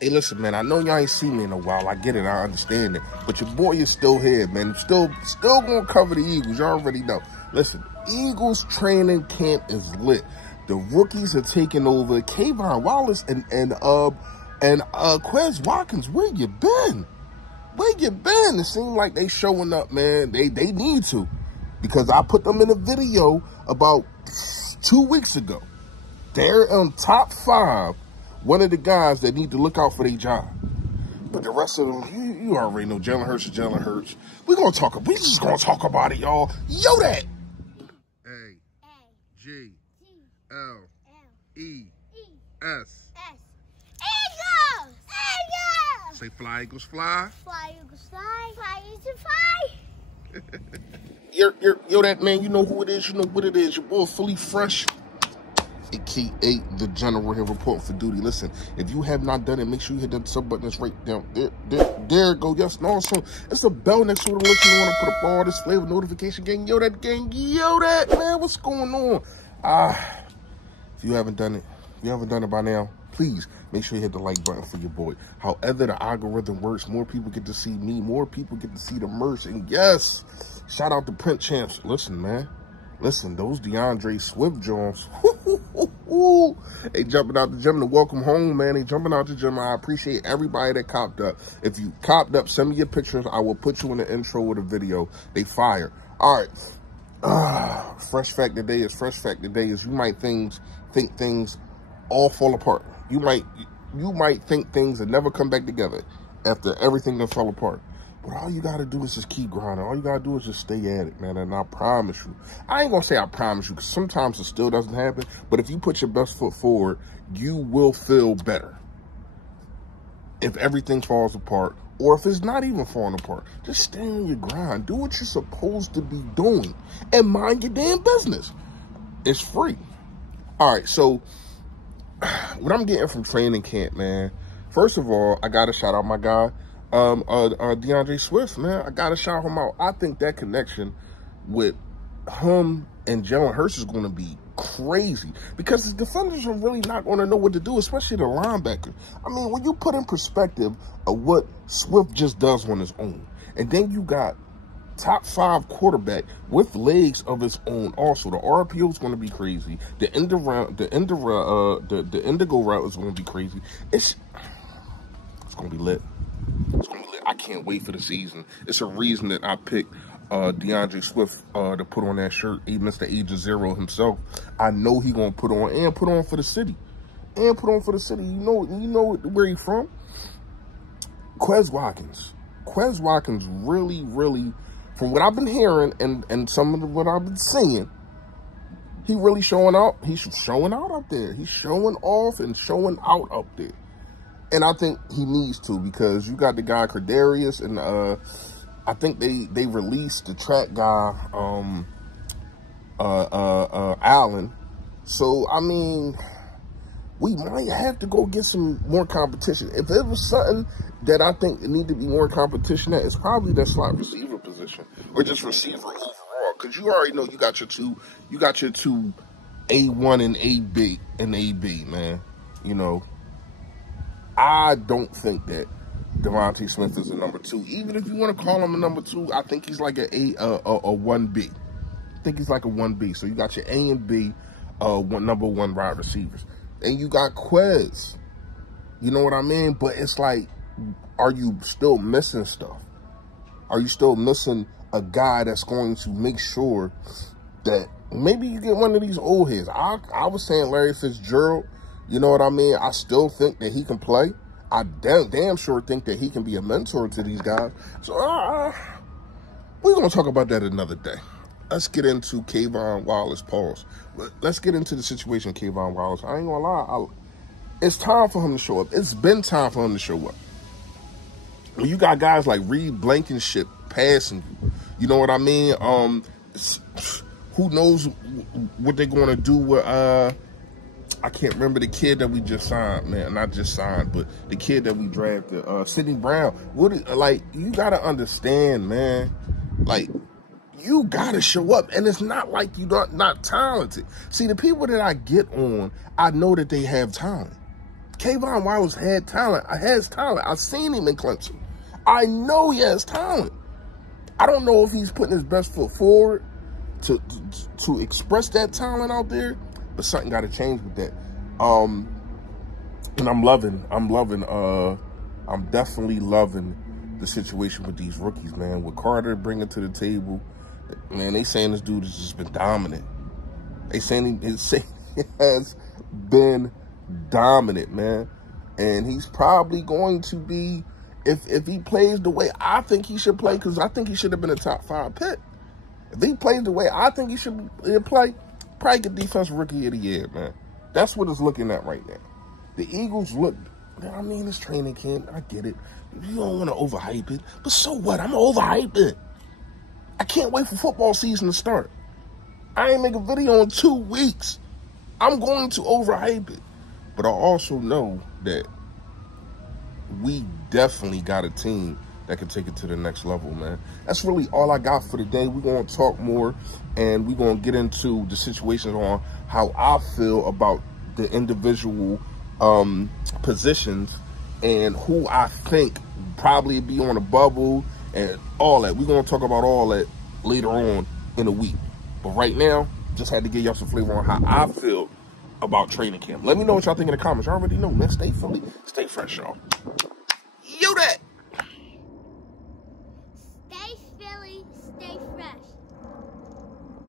Hey, listen, man, I know y'all ain't seen me in a while. I get it. I understand it. But your boy is still here, man. Still going to cover the Eagles. Y'all already know. Listen, Eagles training camp is lit. The rookies are taking over. Kayvon Wallace and Quez Watkins, where you been? Where you been? It seems like they showing up, man. They need to. Because I put them in a video about 2 weeks ago. They're on top 5. One of the guys that need to look out for their job. But the rest of them, you already know Jalen Hurt is Jalen Hurt. We just gonna talk about it, y'all. Yo, that. A-G-L-E-S. Eagles! Eagles! Say fly, Eagles, fly. Fly, Eagles, fly. Fly, Eagles, fly. Yo, that man, you know who it is. You know what it is. Your boy, fully fresh. AKA the general here reporting for duty. Listen, if you have not done it, make sure you hit that sub button that's right down there. There go. Yes, and also it's a bell next to the listen. You want to put up all this flavor notification gang. Yo, that gang. Yo, that man. What's going on? If you haven't done it, by now, please make sure you hit the like button for your boy. However the algorithm works, more people get to see me, more people get to see the merch. And yes, shout out to Print Champs. Listen, man. Listen, those DeAndre Swift Jones, they jumping out the gym to welcome home, man. They jumping out the gym. I appreciate everybody that copped up. If you copped up, send me your pictures. I will put you in the intro with a video. They fire. All right. Fresh fact today is you might think things all fall apart. You might think things that never come back together after everything that fell apart. But all you got to do is just keep grinding. All you got to do is just stay at it, man. And I promise you, I ain't going to say I promise you, because sometimes it still doesn't happen. But if you put your best foot forward, you will feel better. If everything falls apart, or if it's not even falling apart, just stay on your grind. Do what you're supposed to be doing. And mind your damn business. It's free. All right, so what I'm getting from training camp, man, first of all, I got to shout out my guy, DeAndre Swift, man. I gotta shout him out. I think that connection with him and Jalen Hurt is going to be crazy, because the defenders are really not going to know what to do, especially the linebacker. I mean, when you put in perspective of what Swift just does on his own, and then you got top 5 quarterback with legs of his own. Also, the RPO is going to be crazy. The indigo route is going to be crazy. It's going to be lit. It's gonna be lit. I can't wait for the season. It's a reason that I picked DeAndre Swift to put on that shirt, even at the age of 0 himself. I know he gonna put on for the city. You know where he from? Quez Watkins. Quez Watkins really, from what I've been hearing and some of what I've been seeing, he really showing out. He's showing out up there. He's showing off and showing out up there. And I think he needs to, because you got the guy Cardarius, and I think they released the track guy Allen. So I mean, we might have to go get some more competition. If it was something that I think it need to be more competition at, it's probably that slot receiver position, or just receiver overall. Because you already know you got your two A1 and AB, man. You know. I don't think that Devontae Smith is a number 2. Even if you want to call him a number 2, I think he's like a 1B. I think he's like a 1B. So you got your A and B number 1 wide receivers. And you got Quez. You know what I mean? But it's like, are you still missing stuff? Are you still missing a guy that's going to make sure that maybe you get one of these old heads? I was saying Larry Fitzgerald. You know what I mean? I still think that he can play. I damn sure think that he can be a mentor to these guys. So we're going to talk about that another day. Let's get into Kayvon Wallace. Pause. Let's get into the situation with Kayvon Wallace. I ain't going to lie. It's time for him to show up. It's been time for him to show up. When you got guys like Reed Blankenship passing, you know what I mean? Who knows what they're going to do with... I can't remember the kid that we just signed, man. Not just signed, but the kid that we drafted, Sidney Brown. You got to understand, man. Like, you got to show up. And it's not like you're not talented. See, the people that I get on, I know that they have talent. Kayvon Wallace has talent. I've seen him in Clemson. I know he has talent. I don't know if he's putting his best foot forward to express that talent out there, but something got to change with that. And I'm definitely loving the situation with these rookies, man. With Carter bringing to the table, man, they saying this dude has just been dominant. They saying he has been dominant, man. And he's probably going to be, if he plays the way I think he should play, because I think he should have been a top 5 pick. If he plays the way I think he should play, probably get Defensive Rookie of the Year, man. That's what it's looking at right now. The Eagles look, I mean, it's training camp. I get it. You don't want to overhype it. But so what? I'm going to overhype it. I can't wait for football season to start. I ain't make a video in 2 weeks. I'm going to overhype it. But I also know that we definitely got a team that can take it to the next level, man. That's really all I got for today. We're going to talk more, and we're going to get into the situations on how I feel about the individual positions and who I think probably be on a bubble and all that. We're going to talk about all that later on in the week. But right now, just had to give y'all some flavor on how I feel about training camp. Let me know what y'all think in the comments. I already know, man. Stay Philly, stay fresh, y'all. Yo, that.